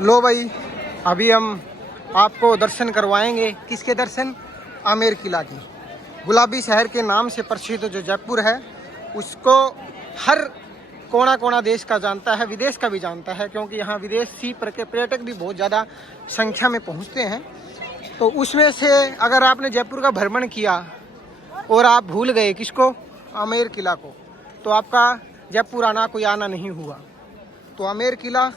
लो भाई, अभी हम आपको दर्शन करवाएंगे। किसके दर्शन? आमेर किला के। गुलाबी शहर के नाम से प्रसिद्ध जो जयपुर है, उसको हर कोना कोना देश का जानता है, विदेश का भी जानता है, क्योंकि यहाँ विदेशी पर्यटक भी बहुत ज़्यादा संख्या में पहुँचते हैं। तो उसमें से अगर आपने जयपुर का भ्रमण किया और आप भूल गए किसको? आमेर किला को, तो आपका जयपुर आना कोई आना नहीं हुआ। तो आमेर किला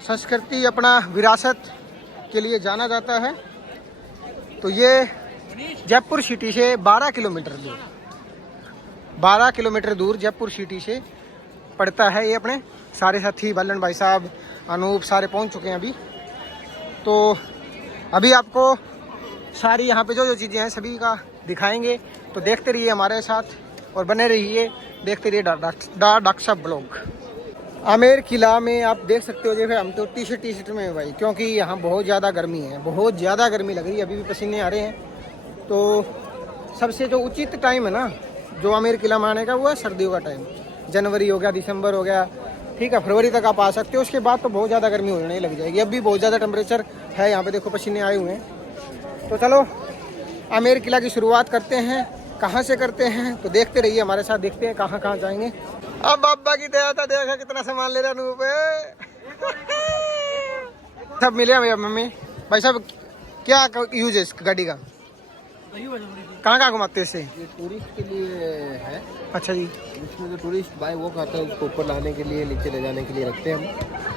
संस्कृति, अपना विरासत के लिए जाना जाता है। तो ये जयपुर सिटी से 12 किलोमीटर दूर, 12 किलोमीटर दूर जयपुर सिटी से पड़ता है। ये अपने सारे साथी बालन भाई साहब, अनूप सारे पहुंच चुके हैं अभी। तो अभी आपको सारी यहाँ पे जो जो चीज़ें हैं सभी का दिखाएंगे। तो देखते रहिए हमारे साथ और बने रहिए, देखते रहिए डॉक्टर साहब ब्लॉग। आमेर किला में आप देख सकते हो, जैसे हम तो टी शर्ट में हैं भाई, क्योंकि यहाँ बहुत ज़्यादा गर्मी है, बहुत ज़्यादा गर्मी लग रही है, अभी भी पसीने आ रहे हैं। तो सबसे जो उचित टाइम है ना जो आमेर किला में आने का, वो है सर्दियों का टाइम। जनवरी हो गया, दिसंबर हो गया, ठीक है, फरवरी तक आप आ सकते हो। उसके बाद तो बहुत ज़्यादा गर्मी होने लग जाएगी। अब भी बहुत ज़्यादा टेम्परेचर है यहाँ पे, देखो पसीने आए हुए हैं। तो चलो आमेर किला की शुरुआत करते हैं। कहाँ से करते हैं तो देखते रहिए हमारे साथ, देखते हैं कहाँ कहाँ जाएंगे। अब बाबा की दया था, देखा कितना सामान ले रहा अनूप सब मिले भैया मम्मी भाई साहब। क्या यूज है इस गाड़ी का? कहाँ कहाँ घुमाते हैं इसे? ये टूरिस्ट के लिए है। अच्छा जी। इसमें जो टूरिस्ट बाय वो आता है, उसको ऊपर लाने के लिए, नीचे ले जाने के लिए रखते हैं हम।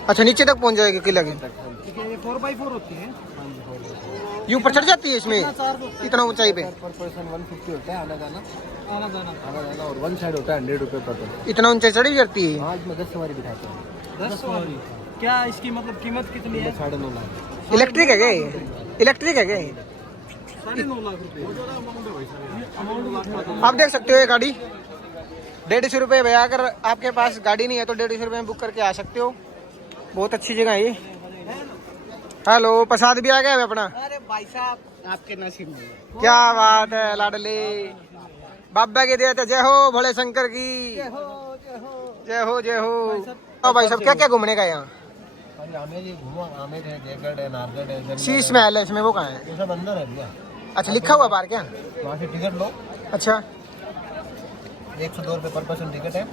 अच्छा, नीचे तक पहुँच जाएगी किला के? 4x4 होती है। ये ऊपर चढ़ जाती है इसमें इतना ऊंचाई पे? पर पर्सन 150 होता है आना जाना, और वन साइड होता है 100 रुपये पर पर्सन। इतना ऊंचाई चढ़ी जाती है? आज मैं 10 सवारी दिखाता हूँ। 10 सवारी क्या इसकी मतलब कीमत कितनी है? 9.5 लाख। इलेक्ट्रिक है क्या? इलेक्ट्रिक है क्या? 9.5 लाख रुपए। आप देख सकते हो ये गाड़ी 150 रुपये भैया। अगर आपके पास गाड़ी नहीं है तो 150 रुपये में बुक करके आ सकते हो। बहुत अच्छी जगह है ये। हेलो, प्रसाद भी आ गया है अपना। अरे भाई साहब, आपके नसीब में। क्या बात है लाडले बाबा के देते। जय हो भोले शंकर की, जय हो जय हो। तो भाई साहब क्या क्या घूमने का यहाँ? आमेर ये घूमो, आमेर है, जयगढ़ है, नारगढ़ है, शीश महल है, इसमें वो कहाँ है? ये सब अंदर है भैया। अच्छा, लिखा हुआ बाहर क्या? वहाँ से टिकट लो। अच्छा, 102 रुपये पर पर्सन टिकट है।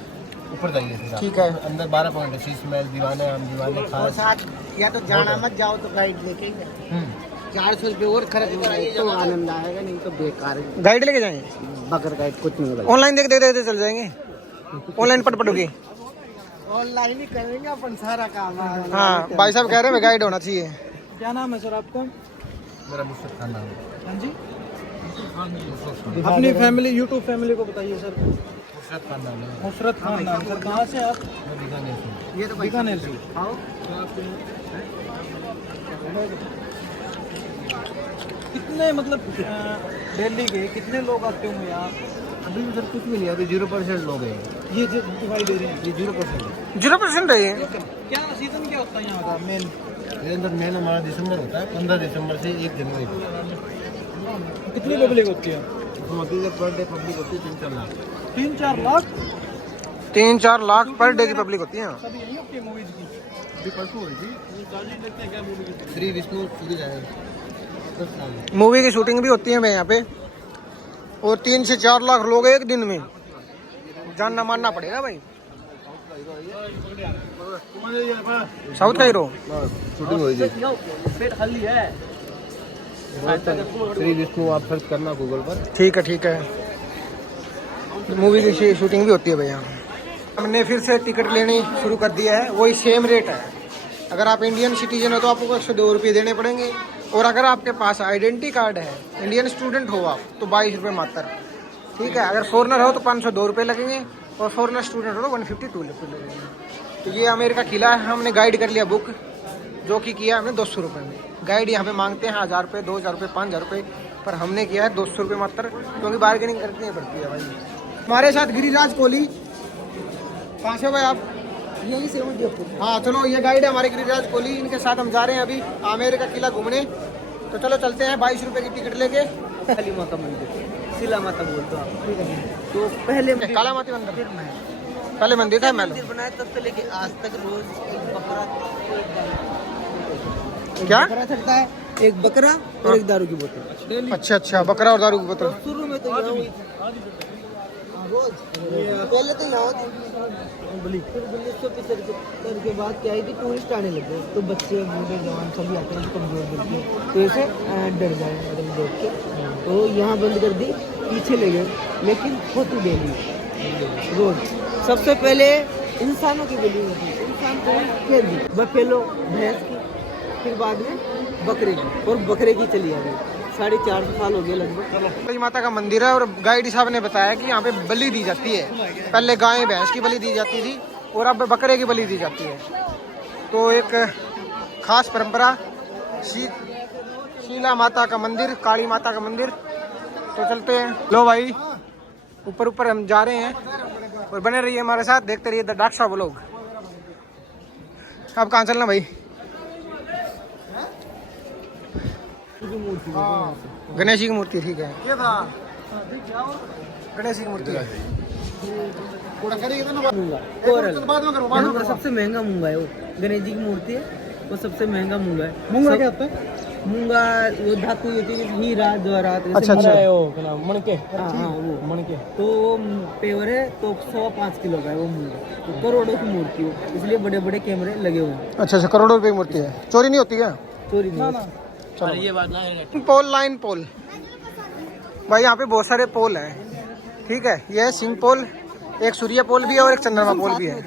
ऊपर जाइए सीधा। ठीक है। अंदर 12 पॉइंट है, शीश महल, दीवाने, हम दीवाने, खास। या तो जाना मत जाओ तो गाइड लेके 400 रुपये और खर्च हो जाए तो आनंद आएगा, नहीं तो बेकार है। गाइड लेके जाएंगे? बगैर गाइड कुछ नहीं होगा। ऑनलाइन देख देख चल जाएंगे। ऑनलाइन पटोगे? ऑनलाइन ही करेंगे अपन सारा काम। हाँ, भाई साहब कह रहे हैं गाइड होना चाहिए। क्या नाम है सर आपका? मेरा मुर्शद खान नाम है। हाँ जी, अपनी फैमिली, यूट्यूब फैमिली को बताइए सर। मुर्शद खान नाम है। मुशरत खान नाम। सर कहाँ से आप? मैं बीकानेर से। ये तो बीकानेर से। कितने मतलब दिल्ली के कितने लोग आते होंगे यहाँ? अभी सर कुछ भी नहीं, अभी 0% लोग हैं। ये जो दिखाई दे रहे हैं ये 0% है। 0% है ये? क्या सीजन क्या होता है यहाँ का मेन? ये अंदर मेन हमारा दिसंबर होता है, 15 दिसंबर से 1 जनवरी कितनी पब्लिक होती है? मोदी का पर डे पब्लिक होती है 3-4 लाख। 3-4 लाख? 3-4 लाख पर डे की पब्लिक होती है। सब यही होती है मूवीज की? अभी परसों हुई थी श्री विष्णु सीरीज है। 10 साल मूवी की शूटिंग भी होती है यहाँ पे, और 3 से 4 लाख लोग एक दिन में। जानना मानना पड़ेगा भाई। साउथ का हीरो शूटिंग हुई थी। श्री विष्णु आप सर्च करना गूगल पर। ठीक है ठीक है। मूवी की शूटिंग भी होती है भैया। हमने फिर से टिकट लेनी शुरू कर दिया है। वही सेम रेट है। अगर आप इंडियन सिटीजन हो तो आपको 102 रुपये देने पड़ेंगे, और अगर आपके पास आइडेंटिटी कार्ड है, इंडियन स्टूडेंट हो आप, तो 22 रुपये मात्र। ठीक है, अगर फॉरनर हो तो 502 रुपये लगेंगे, और फॉरनर स्टूडेंट हो तो 152 रुपये लगेंगे। तो ये आमेर का किला है। हमने गाइड कर लिया बुक, जो कि किया हमने 200 रुपये में। गाइड यहाँ पे मांगते हैं 1000 रुपये, 2000 रुपये, 5000 रुपये, पर हमने किया है 200 रुपये मात्र, क्योंकि बार्गेनिंग करनी पड़ती है भाई। हमारे साथ गिरिराज कोहली। कहाँ से भाई आप? यही से हाँ चलो, ये गाइड है हमारे गिरिराज कोहली, इनके साथ हम जा रहे हैं अभी आमेर का किला घूमने। तो चलो चलते हैं 22 रुपये की टिकट लेके। काली माता मंदिर, शिला माता बोलते हो आप? तो पहले काला माती मंदिर। फिर मैं पहले मंदिर था महल। मंदिर बनाया तब से लेके आज तक रोज एक बकरा, क्या? बकरा चलता है, एक बकरा और एक दारू की बोतल डेली। अच्छा, बकरा और दारू की बोतल। शुरू में तो यहाँ हुई रोज, पहले तो यहाँ होती बलि, फिर बलि से के बाद क्या है कि टूरिस्ट आने लगे, तो बच्चे बूढ़े जवान सभी आते हैं, कमजोर दिल के, तो ऐसे डर जाए मतलब देख के, तो यहाँ बंद कर दी, पीछे ले गए, लेकिन होती डेली रोज। सबसे पहले इंसानों की बलि होती, इंसान को खेल दी, बफेलो भैंस की, फिर बाद में बकरे की, और बकरे की चली आ गई। 450 साल हो गए लगभग। काली माता का मंदिर है और गाइड साहब ने बताया कि यहाँ पे बलि दी जाती है। पहले गाय भैंस की बलि दी जाती थी और अब बकरे की बलि दी जाती है। तो एक खास परंपरा, शीला माता का मंदिर, काली माता का मंदिर। तो चलते हैं, लो भाई ऊपर हम जा रहे हैं और बने रहिए हमारे साथ, देखते रहिए द डार्क साहब व्लॉग। अब कहाँ चलना भाई? गणेश जी की मूर्ति, ठीक है, गणेश जी की मूर्ति है। यहाँ का सबसे महंगा मूंगा है वो, गणेश जी की मूर्ति है, वो सबसे महंगा मूंगा है। मूंगा क्या होता है? मूंगा वो धातु होती है, हीरा जवाहरात। अच्छा, मणके, हाँ वो मणके, तो वो पेवर है, तो 105 किलो का है वो मूंगा, तो करोड़ों की मूर्ति हो, इसलिए बड़े बड़े कैमरे लगे हुए हैं। अच्छा, करोड़ों रुपए की मूर्ति है, चोरी नहीं होती क्या? चोरी नहीं होती। चलो ये बात ना है। पोल लाइन पोल भाई, यहाँ पे बहुत सारे पोल हैं, ठीक है। ये है सिंह पोल, एक सूर्य पोल भी है और एक चंद्रमा पोल भी है,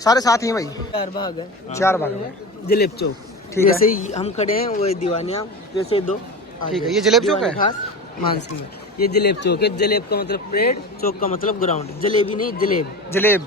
सारे साथ ही हैं भाई। 4 भाग है, 4 भाग है। जलेब चौक, ठीक है, जैसे ही हम खड़े हैं वो दीवानिया, जैसे 2 ठीक है। ये जलेब चौक है, खास मानसी में ये जलेब चौक है। जलेब का मतलब परेड, चौक का मतलब ग्राउंड, जलेबी नहीं जलेब।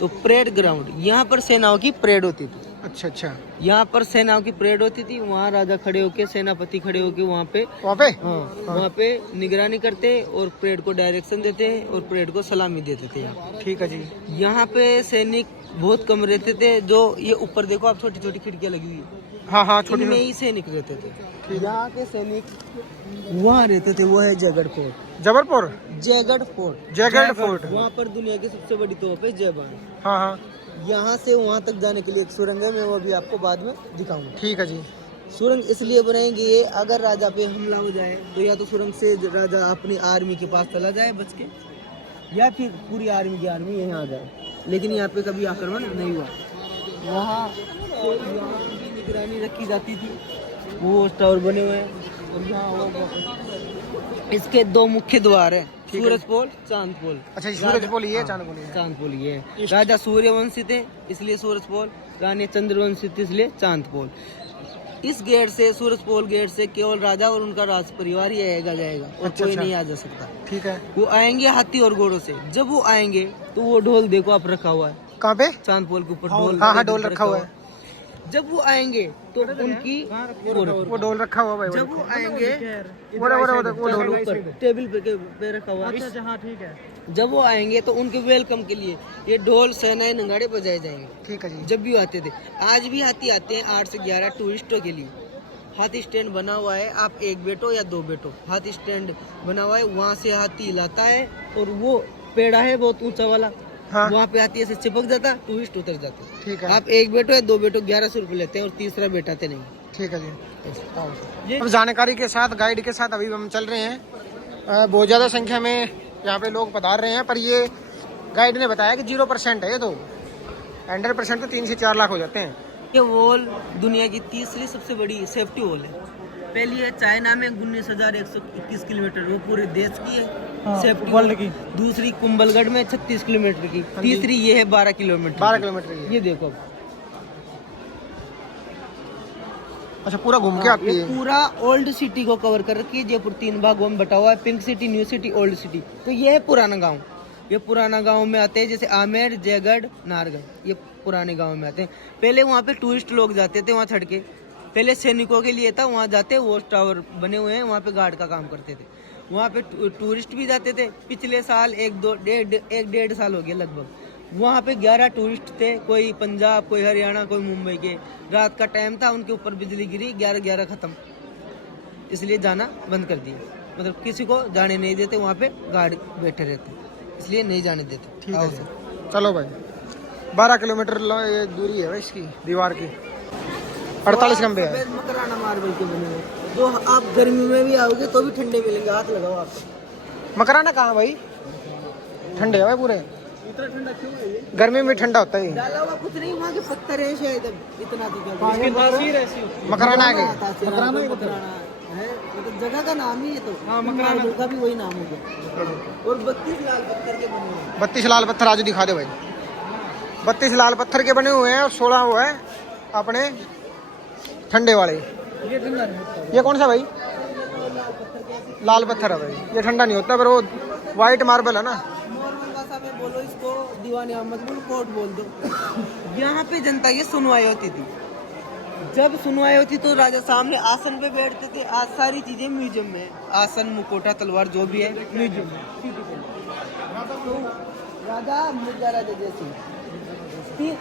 तो परेड ग्राउंड, यहाँ पर सेनाओं की परेड होती थी। अच्छा, यहाँ पर सेनाओं की परेड होती थी, वहाँ राजा खड़े होके, सेनापति खड़े होके वहाँ पे वहाँ पे निगरानी करते और परेड को डायरेक्शन देते और परेड को सलामी देते थे। ठीक है जी। यहाँ पे सैनिक बहुत कम रहते थे, जो ये ऊपर देखो आप, छोटी छोटी खिड़कियाँ लगी हुई है, हाँ, छोटी इनमें ही सैनिक रहते थे। यहाँ के सैनिक वहाँ रहते थे, वो है जयगढ़ फोर्ट। जयगढ़ फोर्ट, वहाँ पर दुनिया की सबसे बड़ी तोप है जयबान। हाँ, यहाँ से वहाँ तक जाने के लिए एक सुरंग है, मैं वो भी आपको बाद में दिखाऊंगा। ठीक है जी। सुरंग इसलिए बनाएंगे ये, अगर राजा पे हमला हो जाए तो या तो सुरंग से राजा अपनी आर्मी के पास चला जाए बच के, या फिर पूरी आर्मी की आर्मी यहाँ आ जाए। लेकिन यहाँ पे कभी आक्रमण नहीं हुआ। वहाँ तो की निगरानी रखी जाती थी, वो टावर बने हुए हैं। और यहाँ इसके 2 मुख्य द्वार है, सूरज पोल, चांद पोल। अच्छा, सूरज पोल ये, चांद पोल ये। राजा सूर्यवंशी थे इसलिए सूरज पोल, रानी चंद्रवंशी थी इसलिए चांद पोल। इस गेट से, सूरज पोल गेट से केवल राजा और उनका राज परिवार ही आएगा जाएगा, और कोई नहीं आ जा सकता। ठीक है। वो आएंगे हाथी और घोड़ों से। जब वो आएंगे तो वो ढोल देखो आप रखा हुआ है, कहाँ पे? चांद पोल के ऊपर ढोल। हाँ, ढोल रखा हुआ है। जब वो आएंगे तो उनकी वो ढोल रखा हुआ भाई। जब वो आएंगे वो ढोल टेबल पे रखा हुआ। हाँ, ठीक है। जब वो आएंगे तो उनके वेलकम के लिए ये ढोल, सहनाई, नगाड़े बजाए जाएंगे। ठीक है जी। जब भी आते थे, आज भी हाथी आते हैं 8 से 11 टूरिस्टों के लिए। हाथी स्टैंड बना हुआ है, आप 1 बैठो या 2 बैठो, हाथी स्टैंड बना हुआ है। वहाँ से हाथी लाता है और वो पेड़ा है बहुत ऊंचा वाला, हाँ। वहाँ पे हाथी ऐसे चिपक जाता, टूरिस्ट उतर जाते। ठीक है। आप 1 बैठो या 2 बैठो, 1100 रुपये लेते हैं और तीसरा बैठाते नहीं। ठीक है जी। अब जानकारी के साथ, गाइड के साथ अभी हम चल रहे हैं। बहुत ज़्यादा संख्या में यहाँ पे लोग पधार रहे हैं, पर ये गाइड ने बताया कि 0% है, ये तो 100% तो 3 से 4 लाख हो जाते हैं। ये वॉल दुनिया की तीसरी सबसे बड़ी सेफ्टी वॉल है। पहली है चाइना में 19,121 किलोमीटर, वो पूरे देश की है, सेफ्टी वर्ल्ड की। दूसरी कुंभलगढ़ में 36 किलोमीटर की। तीसरी ये है 12 किलोमीटर। 12 किलोमीटर ये देखो। अच्छा, पूरा घूम के आती है। पूरा ओल्ड सिटी को कवर कर रखी है। जयपुर 3 भागों में बटा हुआ है, pink city, new city, old city. तो ये है पुराना गाँव। ये पुराना गांव में आते हैं, जैसे आमेर, जयगढ़, नारगढ़, ये पुराने गांव में आते हैं। पहले वहाँ पे टूरिस्ट लोग जाते थे, वहाँ छड़ के। पहले सैनिकों के लिए था, वहाँ जाते, वॉच टावर बने हुए हैं, वहाँ पे गार्ड का काम करते थे। वहाँ पे टूरिस्ट भी जाते थे। पिछले साल 1-1.5 साल हो गया लगभग, वहाँ पे 11 टूरिस्ट थे, कोई पंजाब, कोई हरियाणा, कोई मुंबई के। रात का टाइम था, उनके ऊपर बिजली गिरी, 11 खत्म, इसलिए जाना बंद कर दिया। मतलब किसी को जाने नहीं देते, वहाँ पे गार्ड बैठे रहते, इसलिए नहीं जाने देते। ठीक है। चलो भाई 12 किलोमीटर ये दूरी है भाई इसकी दीवार की। 48 खंबे है। सफेद मकराना मार्बल के बने हुए, जो आप गर्मी में भी आओगे तो भी ठंडे मिलेंगे, हाथ लगाओ आप। मकराना कहाँ भाई? ठंडे है भाई पूरे। इतना ठंडा क्यों है ये? गर्मी में ठंडा होता है। डाला हुआ कुछ नहीं, वहाँ के पत्थर है शायद, इतना तो इसकी तासीर ऐसी मकराना आ गई। मकराना है, मतलब जगह का नाम ही है। तो हाँ, मकराना का भी वही नाम होगा। और 32 लाल पत्थर के बने हुए हैं। 32 लाल पत्थर आज दिखा दे भाई। 32 लाल पत्थर के बने हुए हैं और 16 वो है अपने ठंडे वाले। ये कौन सा भाई? लाल पत्थर है भाई। ये ठंडा नहीं होता, पर वो वाइट मार्बल है ना। नॉर्मल भाषा में बोलो इसको दीवान अहमद बोल, कोर्ट बोल दो। यहाँ पे जनता की सुनवाई होती थी। जब सुनवाई होती तो राजा सामने आसन पे बैठते थे। आज सारी चीजें म्यूजियम में, आसन, मुकोटा, तलवार जो भी है म्यूजियम में। तो राजा मिर्जा राजा जैसे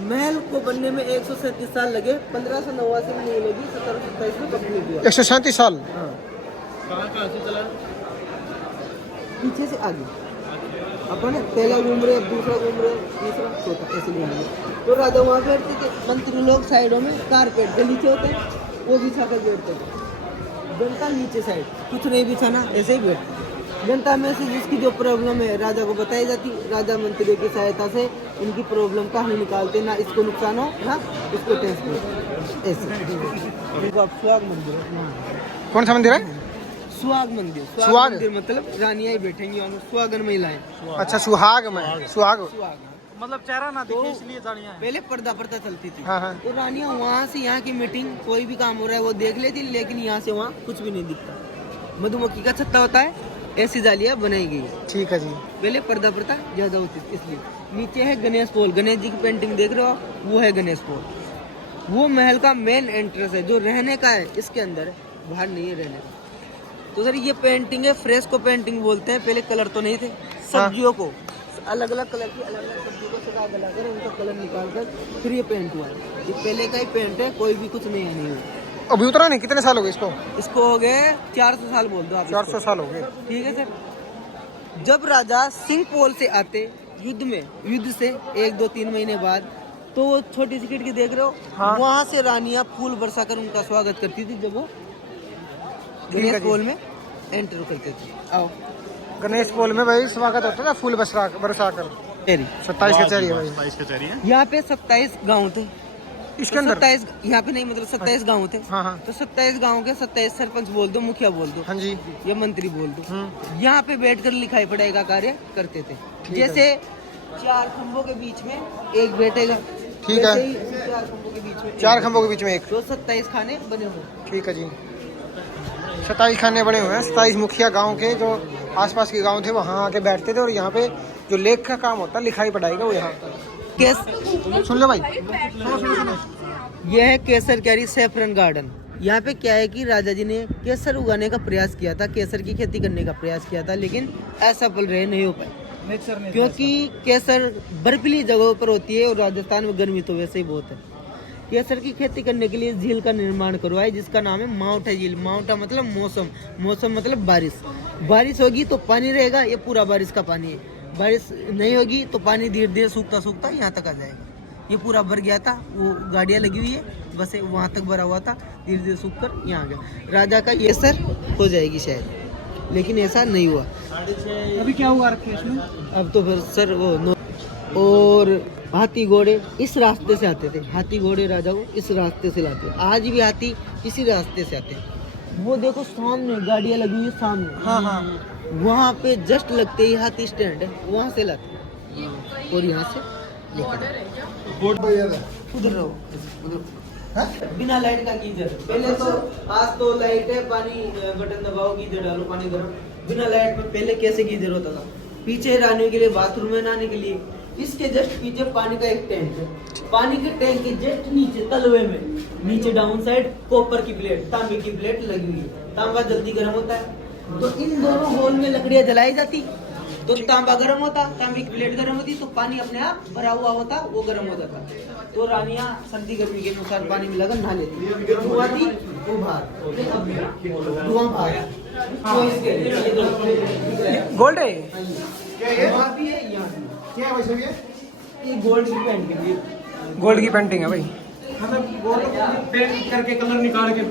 महल को बनने में 137 साल लगे। 1589 में नहीं लगी, 1727 में कंप्लीट हुआ। 137 साल। कहाँ से चला? पीछे से आगे अपन पहला घूम रहे, दूसरा घूम रहे, तीसरा, चौथा, ऐसे घूम रहे। तो राजा वहाँ बैठते थे, मंत्री लोग साइडों में कारपेट जो नीचे होते हैं वो बिछा कर बैठते थे। जनता नीचे साइड कुछ नहीं बिछाना, ऐसे ही बैठते थे। जनता में से जिसकी जो प्रॉब्लम है राजा को बताई जाती। राजा मंत्रियों की सहायता से उनकी प्रॉब्लम का हल निकालते, ना इसको नुकसान हो ना इसको टेंशन हो। ऐसे देखो आप सुहाग मंदिर है। कौन सा मंदिर है? सुहाग मंदिर। सुहाग मंदिर मतलब रानियां ही बैठेंगी वहाँ, सुहागन महिलाएं। अच्छा सुहाग में। सुहाग मतलब चेहरा ना दिखे इसलिए रानियां पहले पर्दा पर्दा चलती थी। हाँ हाँ। तो रानियां वहाँ से यहाँ की मीटिंग कोई भी काम हो रहा है वो देख लेती, लेकिन यहाँ से वहाँ कुछ भी नहीं दिखता। मधुमक्खी का छत्ता होता है, ऐसी जालियाँ बनाई गई। ठीक है जी। पहले पर्दा पर्दा ज्यादा होती थी इसलिए। नीचे है गणेश पोल, गणेश जी की पेंटिंग देख रहे हो आप, वो है गणेश पोल। वो महल का मेन एंट्रेंस है, जो रहने का है इसके अंदर है, बाहर नहीं है रहने का। तो सर ये पेंटिंग है, फ्रेस्को पेंटिंग बोलते हैं। पहले कलर तो नहीं थे, सब्जियों को अलग अलग कलर की, अलग अलग सब्जियों को सुखा गला कर उनका कलर निकाल कर फिर ये पेंट हुआ है। ये पहले का ही पेंट है, कोई भी कुछ नहीं है, नहीं हुआ। अभी उतरा नहीं? कितने साल हो गए इसको? इसको हो गए 400 साल बोल दो आप। 400 साल हो गए। ठीक है सर। जब राजा सिंह पोल से आते युद्ध में, युद्ध से 1, 2, 3 महीने बाद, तो वो छोटी सी खिड़की देख रहे हो, हाँ। वहाँ से रानियां फूल बरसा कर उनका स्वागत करती थी जब वो गणेश पोल में एंटर करते थे। आओ गणेश पोल में भाई स्वागत होता था फूल बरसा कर। 27 कचहरी है भाई। 27 कचहरी है। यहाँ पे 27 गाँव थे इसके अंदर। 27 यहाँ पे नहीं, मतलब 27 गाँव थे। हाँ हाँ। तो 27 गाँव के 27 सरपंच बोल दो, मुखिया बोल दो, हाँ जी। या मंत्री बोल दो, यहाँ पे बैठकर लिखाई पढ़ाई का कार्य करते थे। जैसे 4 खंभों के बीच में एक बैठेगा, ठीक है। 4 खंभों के बीच में 4 खंभों के बीच में एक। तो 27 खाने बने हुए। ठीक है जी। 27 खाने बने हुए हैं। 27 मुखिया गांव के जो आसपास के गांव थे वहाँ आके बैठते थे, और यहाँ पे जो लेख का काम होता है, लिखाई पढ़ाई का, वो यहाँ सुन लो भाई। सुनो। यह है केसर कैरी सैफरन गार्डन। यहाँ पे क्या है कि राजा जी ने केसर उगाने का प्रयास किया था, केसर की खेती करने का प्रयास किया था, लेकिन असफल रहे, नहीं हो पाए। क्योंकि केसर बर्फीली जगहों पर होती है और राजस्थान में गर्मी तो वैसे ही बहुत है। केसर की खेती करने के लिए झील का निर्माण करवाया, जिसका नाम है माउंटा झील। माउंटा मतलब मौसम, मौसम मतलब बारिश। बारिश होगी तो पानी रहेगा, ये पूरा बारिश का पानी है। बारिश नहीं होगी तो पानी धीरे धीरे सूखता सूखता यहाँ तक आ जाएगा। ये पूरा भर गया था, वो गाड़ियाँ लगी हुई है, बस वहाँ तक भरा हुआ था, धीरे धीरे सूख कर यहाँ आ गया। राजा का ये सर हो जाएगी शायद, लेकिन ऐसा नहीं हुआ। अभी क्या हुआ रखे इसमें? अब तो फिर सर वो और हाथी घोड़े इस रास्ते से आते थे। हाथी घोड़े राजा को इस रास्ते से लाते। आज भी हाथी इसी रास्ते से आते हैं। वो देखो सामने गाड़ियाँ लगी हुई सामने, हाँ हाँ। वहाँ पे जस्ट लगते ही हाथी स्टैंड है, वहाँ से लाते और यहाँ से लेकर उधर रहो। बिना लाइट का गीजर। पहले तो, आज तो लाइट है, पानी बटन दबाओ, गीजर डालो, पानी गर्म। बिना लाइट में पहले कैसे गीजर होता था? पीछे रानियों के लिए बाथरूम में नहाने के लिए, इसके जस्ट पीछे पानी का एक टैंक है। पानी के टैंक के जस्ट नीचे तलवे में, नीचे डाउन साइड कॉपर की प्लेट, तांबे की प्लेट लगी हुई है। तांबा जल्दी गर्म होता है, तो इन दोनों होल में लकड़ियां जलाई जाती, तो तांबा गर्म होता, तांबे की प्लेट गर्म होती, तो पानी अपने आप भरा हुआ होता, वो गर्म हो जाता। तो रानियां सर्दी गर्मी के अनुसार पानी मिलाकर नहा लेती। धुआं थी वो बाहर, धुआं बाहर। तो इसके गोल्ड है। वहाँ भी है, यहाँ भी। क्या है भाई साहब ये गोल्ड की पेंट के लिए, गोल्ड की पेंटिंग है भाई। मतलब गोल्ड पेंट करके कलर निकाल के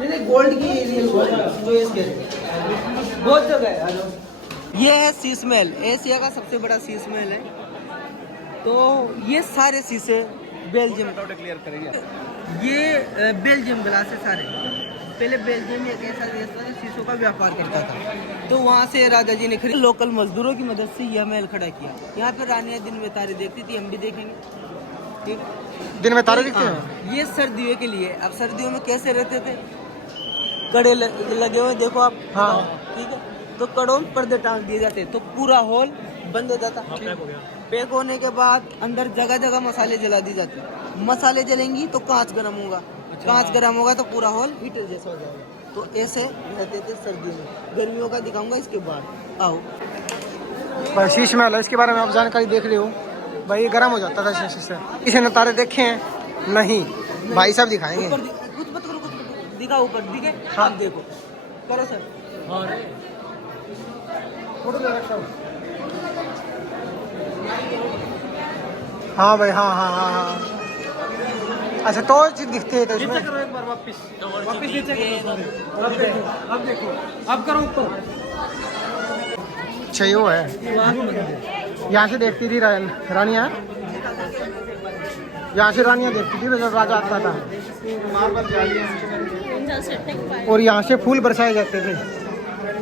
नहीं गोल्ड की रियल गोल्ड जो इसके बहुत जगह है। आ जाओ। ये है शीश महल, एशिया का सबसे बड़ा शीश महल है। तो ये सारे शीशे बेल्जियम, क्लियर करेंगे। ये बेल्जियम ग्लास है सारे। पहले बेल्जियम में एक ऐसा देश था जो शीशों का व्यापार करता था, तो वहाँ से राजा जी ने खरीद लोकल मजदूरों की मदद से यह महल खड़ा किया। यहाँ पे रानियाँ दिन में तारे देखती थी, हम भी देखेंगे। ठीक, दिन में तारे दिखते हैं। हाँ, ये सर्दियों के लिए। अब सर्दियों में कैसे रहते थे, कड़े लगे हुए देखो आप। हाँ। ठीक है, तो कड़ों में पर्दे टांग दिए जाते, तो पूरा हॉल बंद हो जाता। पैक होने के बाद अंदर जगह जगह मसाले जला दी जाते। मसाले जलेंगी तो कांच गर्म होगा, कांच गर्म होगा तो पूरा हॉल हीटर जैसा हो जाएगा। तो ऐसे रहते थे सर्दियों में। गर्मियों का दिखाऊंगा इसके बाद। आओ भाई शीश महल है, इसके बारे में आप जानकारी देख रहे हो भाई। गर्म हो जाता था शीशे से। किसी ने तारे देखे हैं? नहीं, भाई साहब दिखाएंगे। ऊपर कुछ मत करो, कुछ दिखा ऊपर दिखे। हाँ। आप देखो, करो सर। हाँ भाई, हाँ हाँ हाँ हाँ। अच्छा, तो चीज दिखती है तो इसमें। नीचे करो एक बार वापस नीचे करो। अब देखो अब करो ऊपर। अच्छा, ये वो है। यहाँ से देखती थी रानियाँ, यहाँ से रानियाँ देखती थी जब राजा आता था। और यहाँ से फूल बरसाए जाते थे।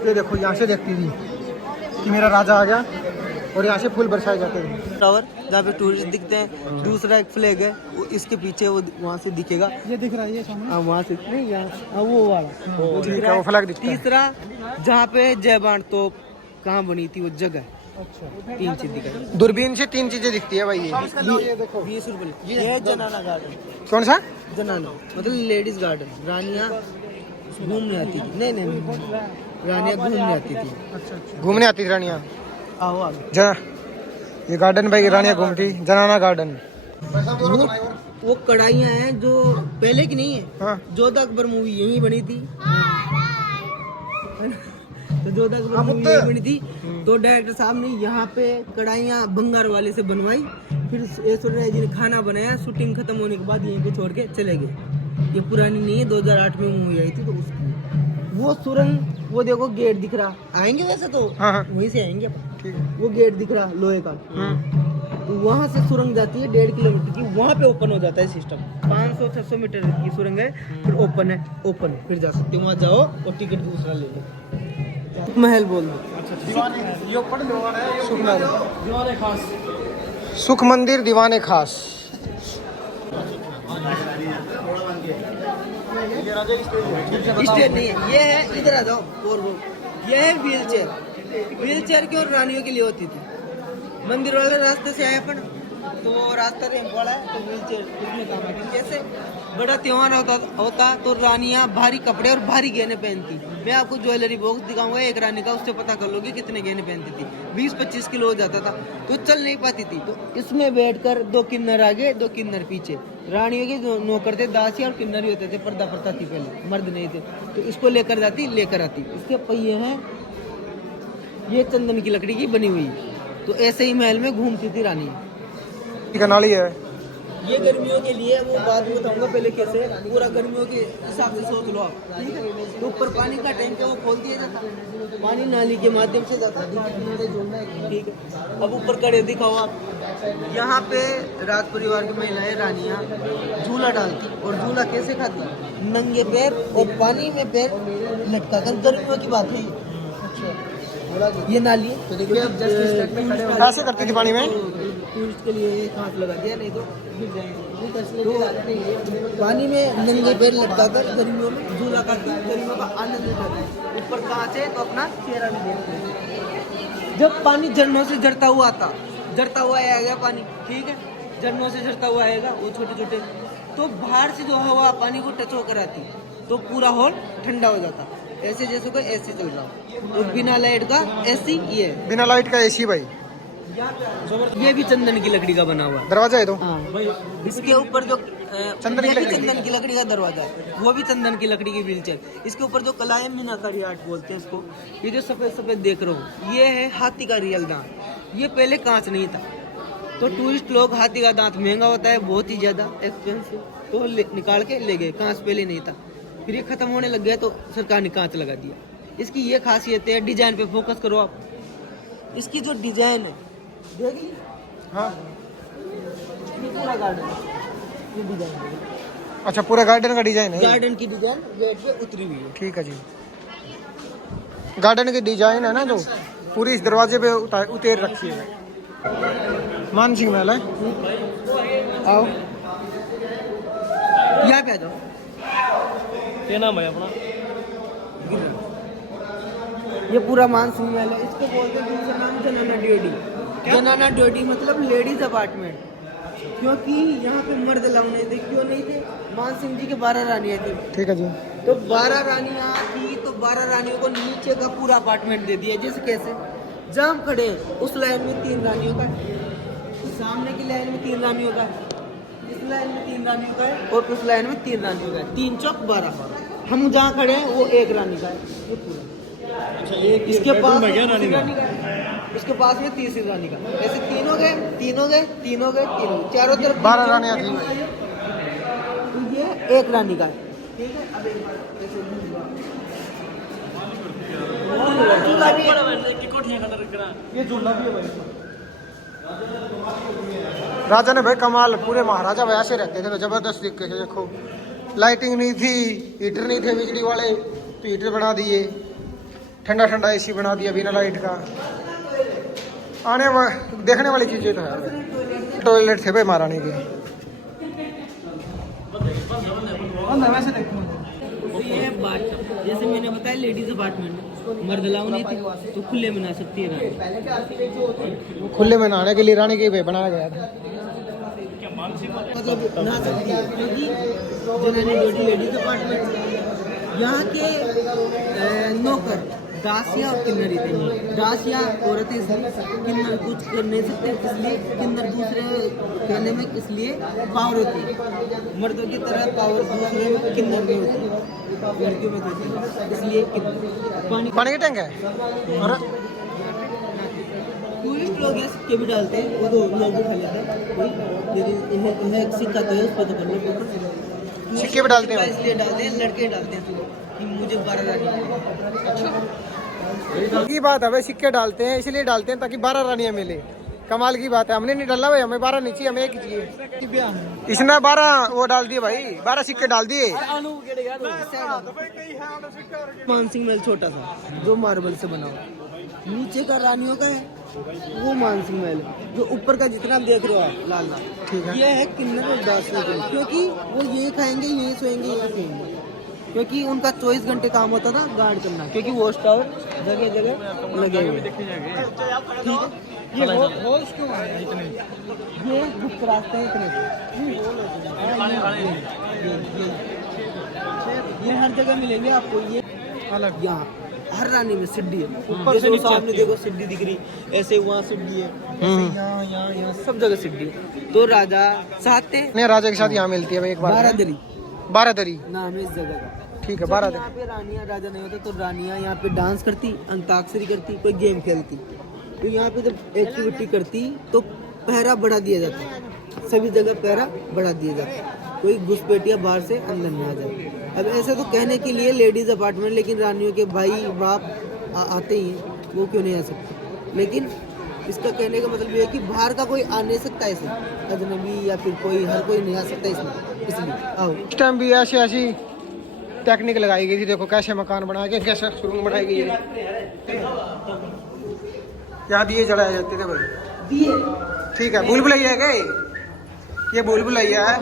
ये देखो, यहाँ से देखती थी कि मेरा राजा आ गया, और यहाँ से फूल बरसाए जाते थे। टावर जहाँ पे टूरिस्ट दिखते हैं। दूसरा एक फ्लैग है, वो इसके पीछे, वो वहाँ से दिखेगा। ये दिख रहा है, ये सामने। हाँ, वहाँ से नहीं, यहाँ वो वाला ठीक है, वो फ्लैग दिखता है। तीसरा जहाँ पे जयबान तोप कहाँ बनी थी वो जगह। अच्छा, 3 चीज दिखाई। दूरबीन से 3 चीजें दिखती है भाई। ये देखो, 20 रुपये। ये है जनाना गार्डन। कौन सा? जनाना मतलब लेडीज गार्डन। रानियाँ घूमने आती थी। नहीं रानियाँ घूमने आती थी। अच्छा, घूमने आती थी रानियाँ। आओ आगे। जना, ये गार्डन भाई रानियाँ घूमती, जनाना गार्डन। वो कढ़ाइयाँ हैं जो पहले की नहीं है। हाँ। जोधा अकबर मूवी यहीं बनी थी। तो जोधा अकबर मूवी यहीं बनी थी। तो डायरेक्टर साहब ने यहाँ पे कढ़ाइयाँ बंगार वाले से बनवाई। फिर ऐश्वर्या राय जी ने खाना बनाया। शूटिंग खत्म होने के बाद यहीं पे छोड़ के चले गए। ये पुरानी नहीं है, 2008 में मूवी आई थी। तो उसकी वो सुरंग, वो देखो गेट दिख रहा। आएंगे वैसे तो। हाँ हाँ, वहीं से आएंगे। ठीक है। वो गेट दिख रहा लोहे का। तो वहाँ से सुरंग जाती है 1.5 किलोमीटर की। वहाँ पे ओपन हो जाता है सिस्टम। 500-600 मीटर की सुरंग है, फिर ओपन है। ओपन फिर जा सकते हो, वहाँ जाओ और टिकट दूसरा ले लो। महल बोल दो। सुख मंदिर, सुख मंदिर दीवाने खास। स्टेज नहीं है, ये है। इधर आ जाओ। और वो ये है व्हील चेयर। व्हील चेयर क्यों? रानियों के लिए होती थी। मंदिर वाले रास्ते से आए अपन, तो रास्ता रैंप वाला है, तो व्हील चेयर उसमें काम आती। जैसे बड़ा त्योहार होता तो रानियाँ भारी कपड़े और भारी गहने पहनती। मैं आपको ज्वेलरी बॉक्स दिखाऊंगा एक रानी का, उससे पता कर लोगे कितने गहने पहनती थी। 20-25 किलो हो जाता था, तो चल नहीं पाती थी। तो इसमें बैठकर 2 किन्नर आगे 2 किन्नर पीछे। रानियों के जो नौकर थे दासी और किन्नर ही होते थे। पर्दा प्रथा थी पहले, मर्द नहीं थे। तो इसको लेकर जाती, लेकर आती। इसके पहिए हैं, ये चंदन की लकड़ी की बनी हुई। तो ऐसे ही महल में घूमती थी रानी। नाली है। ये गर्मियों के लिए, वो बाद में बताऊंगा। पहले कैसे पूरा गर्मियों के हिसाब से सोच लो आप। ठीक है, तो ऊपर पानी का टैंक है, वो खोल दिया जाता। पानी नाली के माध्यम से जाता है। ठीक है, अब ऊपर कड़े दिखाओ आप। यहाँ पे राज परिवार की महिलाएं रानियाँ झूला डालती। और झूला कैसे खाती? नंगे पैर और पानी में पैर लटका कर। गर्मियों की बात है ये नाली। तो देखिए अब ऐसे करती थी पानी में। टूरिस्ट के लिए एक हाथ लगा दिया, नहीं तो गिर जाएंगे। तो पानी में नंगे पैर लटका कर गर्मियों में झूला खाती। गर्मियों का आनंद उठाती। ऊपर कांच है तो अपना चेहरा भी देखते। जब पानी झरनों से झरता हुआ आता, झरता हुआ आएगा पानी। ठीक है, झरनों से झरता हुआ आएगा, वो छोटे छोटे। तो बाहर से जो हवा पानी को टच होकर आती, तो पूरा हॉल ठंडा हो जाता। ऐसे जैसे कोई एसी चल रहा हो। तो बिना लाइट का एसी ये है। बिना लाइट का एसी भाई। ये भी चंदन की लकड़ी का बना हुआ है। दरवाजा है तो। हाँ, इसके ऊपर जो चंदन की ये भी लकड़ी। चंदन की लकड़ी का दरवाजा है, वो भी चंदन की लकड़ी की व्हीलचेयर। इसके ऊपर जो कला है, मीनाकारी आर्ट बोलते हैं इसको। ये जो सफेद सफेद देख रहे हो, ये है हाथी का रियल दांत। ये पहले कांच नहीं था, तो टूरिस्ट लोग हाथी का दांत महंगा होता है, बहुत ही ज्यादा एक्सपेंसिव, तो निकाल के ले गए। कांच पहले नहीं था, फिर ये खत्म होने लग गया तो सरकार ने कांच लगा दिया। इसकी ये खासियत है, डिजाइन पे फोकस करो आप। इसकी जो डिजाइन है देखिए, हाँ ये पूरा गार्डन, ये डिजाइन, अच्छा पूरा गार्डन का डिजाइन है, गार्डन की डिजाइन गेट पे उतरी हुई है। ठीक है जी। गार्डन की डिजाइन है ना जो पूरी इस दरवाजे पे उतेर रखी है। मानसिंह महल है। आओ यहाँ पे आ जाओ। क्या नाम है अपना? ये पूरा मानसिंह महल है। इसको बोलते हैं, दूसरा नाम जनाना ड्योडी। जनाना ड्योडी मतलब लेडीज अपार्टमेंट, क्योंकि यहाँ पे मर्द अलाउ नहीं थे। क्यों नहीं थे? मानसिंह जी के 12 रानियाँ थी, ठीक है जी। तो 12 रानियाँ थी, तो 12 रानियों को नीचे का पूरा अपार्टमेंट दे दिया। जैसे कैसे, जहाँ हम खड़े हैं उस लाइन में 3 रानियों का है, सामने की लाइन में 3 रानियों का है, इस लाइन में 3 रानियों का है, और उस लाइन में 3 रानियों का है। 3 चौक 12। हम जहाँ खड़े हैं वो 1 रानी का है, ये पूरा। इसके पास रानी का है, उसके पास में तीसरी रानी का। ऐसे 3 हो गए, 3 हो गए, 3 हो गए, 3 हो गए, चारों तरफ 12 रानियाँ थी। तो ये 1 रानी का है, ठीक है। अब एक बार ऐसे ये झूला भी है भाई। राजा ने भाई कमाल, पूरे महाराजा वैसे रहते थे, जबरदस्त तरीके से। देखो लाइटिंग नहीं थी, हीटर नहीं थे बिजली वाले, तो हीटर बना दिए, ठंडा ठंडा एसी बना दिया बिना लाइट का। देखने वाली चीजें तो है। टॉयलेट थे भाई महारानी के। वैसे देखो तो ये है बाथटब, जैसे मैंने बताया लेडीज अपार्टमेंट, मर्द अलाउ नहीं थे, तो खुले में नहा सकती है रानी। खुले में नहाने के लिए रानी के भाई बनाया गया था। मतलब नहा सकती है, क्योंकि जनानी ड्योडी लेडीज अपार्टमेंट। यहाँ के नौकर दासिया और किन्नरी थे। दासिया औरतें इसलिए, किन्नर कुछ कर नहीं सकते इसलिए, किन्नर दूसरे कहने में इसलिए पावर होती है। मर्दों की तरह पावर दूसरे में किन्नर में होती है, लड़कियों में होती है, इसलिए किन्नर। पानी की टैंक है। और टूरिस्ट लोग ये सिक्के भी डालते हैं, वो तो लोग उठा लेते हैं। कोई यदि इन्हें एक सिक्का तो है, उस पर तो करना पड़ता। सिक्के भी डालते हैं, इसलिए डालते हैं, लड़के डालते हैं कि मुझे 12 रानी। की बात है भाई, सिक्के डालते हैं इसलिए डालते हैं ताकि 12 रानियां मिले। कमाल की बात है। हमने नहीं डाला भाई, हमें 12 नहीं चाहिए, हमें एक ही चाहिए। इसने 12 वो डाल दिए भाई, 12 सिक्के डाल दिए। मानसिंह महल छोटा सा जो मार्बल से बना हुआ, नीचे का रानियों का है, वो मानसिंह महल है। जो ऊपर का जितना आप देख रहे हो आप लाल लाल, ठीक है। ये है किन्नर और दासियों के लिए, क्योंकि वो ये खाएंगे, ये सोएंगे, ये सोएंगे, क्योंकि उनका 24 घंटे काम होता था गार्ड करना, क्योंकि वॉच टावर जगह जगह लगे हुए। ठीक है, ये होल्स क्यों है इतने? ये गुप्त रास्ते हैं इतने। ये हर जगह मिलेंगे आपको। ये अलग यहाँ हर रानी में सीढ़ी है, जैसे वो सामने देखो सीढ़ी दिख रही, ऐसे वहाँ सीढ़ी है, यहाँ यहाँ यहाँ सब जगह सीढ़ी है। तो राजा चाहते नहीं, राजा के साथ यहाँ मिलती है भाई एक बार। 12 दरी नाम है इस जगह का। ठीक है, 12 यहाँ पे रानियाँ, राजा नहीं होता तो रानियाँ यहाँ पे डांस करती, अंताक्षरी करती, कोई गेम खेलती। तो यहाँ पे जब एक्टिविटी करती तो पहरा बढ़ा दिया जाता, सभी जगह पहरा बढ़ा दिया जाता, कोई घुसपैठिया बाहर से अंदर न आ जाए। अब ऐसा तो कहने के लिए लेडीज अपार्टमेंट, लेकिन रानियों के भाई बाप आते ही हैं, वो क्यों नहीं आ सकते? लेकिन इसका कहने का मतलब ये है कि बाहर का कोई आ नहीं सकता ऐसे, अजनबी या फिर कोई, हर कोई नहीं आ सकता इसमें, इसलिए आओ। इस टाइम भी ऐसी ऐसी टेक्निक लगाई गई थी। देखो कैसे मकान बनाए गए, कैसे सुरंग बनाई गई है। यहाँ दिए जलाए जाते थे भाई, दिए ठीक है। भूल भुलैया है क्या ये भूल भुलैया है।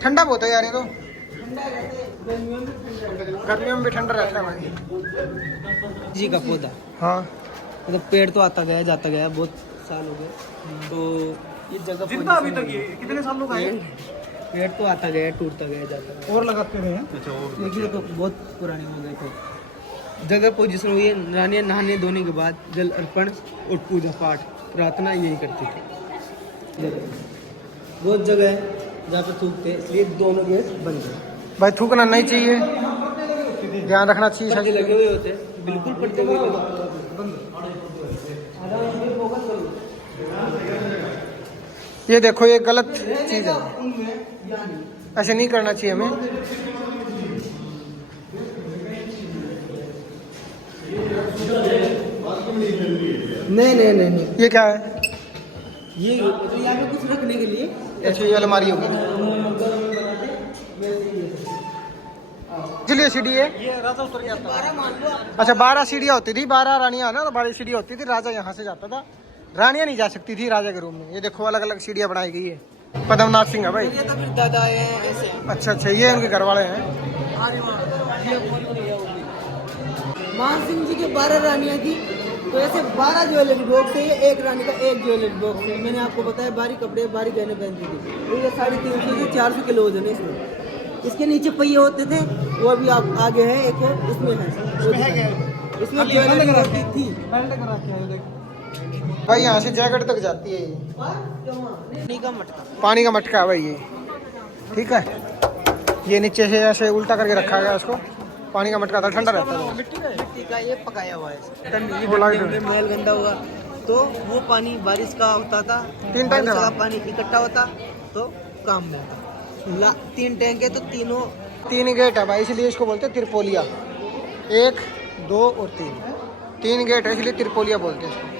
ठंडा बहुत है यार, ये तो गर्मियों में भी ठंडा रहता है भाई। जी का पौधा, हाँ मतलब पेड़ तो आता गया जाता गया, बहुत साल हो गए, तो ये जगह जिंदा अभी तक ये कितने सालों का है? पेड़ तो आता गया, टूटता गया, जाता गया, और लगाते रहे हैं। अच्छा, और लेकिन ये तो बहुत पुराने हो गए थे। जगह पोजिशन हुई है, रानियाँ नहाने धोने के बाद जल अर्पण और पूजा पाठ प्रार्थना यही करती थी। जगह बहुत जगह है जहाँ पे थूकते, इसलिए दोनों गेट बंद है भाई, थूकना नहीं चाहिए, ध्यान रखना चाहिए। पर्दे लगे हुए होते हैं, बिल्कुल पर्दे हुए ये देखो ये गलत चीज़ है, ऐसे नहीं करना चाहिए हमें। नहीं नहीं नहीं नहीं, ये क्या है? ये तो यहाँ पे कुछ रखने के लिए अच्छा ये अलमारी होगी। इसलिए सीढ़ी है। ये राजा उतर के आता है। अच्छा 12 सीढ़ियाँ होती थी, 12 रानियाँ ना, तो 12 सीढ़ियाँ होती थी, राजा यहाँ से जाता था, रानियाँ नहीं जा सकती थी राजा के रूम में। ये देखो अलग अलग सीढ़ियाँ बनाई गई है। पद्मनाथ सिंह है भाई। ये तो फिर दादा है ऐसे। अच्छा अच्छा ये उनके घर वाले हैं। मान सिंह जी के 12 रानियाँ थी, तो ऐसे 12 ज्वेलरी बॉक्स है, एक रानी का एक ज्वेलरी बॉक्स है। मैंने आपको बताया भारी कपड़े भारी गहने पहनती थी, तो ये 350 से 400 किलो वजन है इसमें। इसके नीचे पहिए होते थे, वो अभी आप आगे है, एक और इसमें है, इसमें ज्वेलरी होती थी। भाई यहाँ से जैकेट तक जाती है ये। पानी का मटका, पानी का मटका है भाई ये, ठीक है। ये नीचे से ऐसे उल्टा करके रखा गया इसको, पानी का मटका था, ठंडा रहता है। मिट्टी का ये पकाया हुआ है। महल महल गंदा हुआ तो वो पानी बारिश का होता था, 3 बारिश टैंक का पानी इकट्ठा होता तो काम में आता। 3 टैंक है तो तीनों 3 गेट है भाई, इसलिए इसको बोलते हैं तिरपोलिया। 1 2 और 3 गेट है, इसलिए तिरपोलिया बोलते हैं इसको।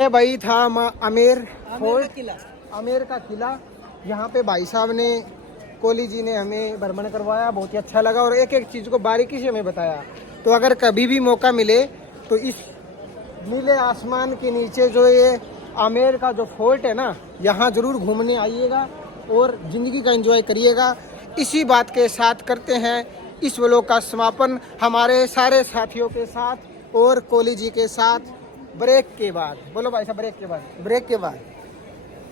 ये भाई था आमेर फोर्ट, किला। आमेर का किला। यहाँ पे भाई साहब ने, कोहली जी ने हमें भ्रमण करवाया, बहुत ही अच्छा लगा और एक एक चीज़ को बारीकी से हमें बताया। तो अगर कभी भी मौका मिले तो इस नीले आसमान के नीचे जो ये आमेर का जो फोर्ट है ना, यहाँ ज़रूर घूमने आइएगा और ज़िंदगी का एंजॉय करिएगा। इसी बात के साथ करते हैं इस व्लॉग का समापन हमारे सारे साथियों के साथ और कोहली जी के साथ ब्रेक के बाद। बोलो भाई साहब, ब्रेक के बाद। ब्रेक के बाद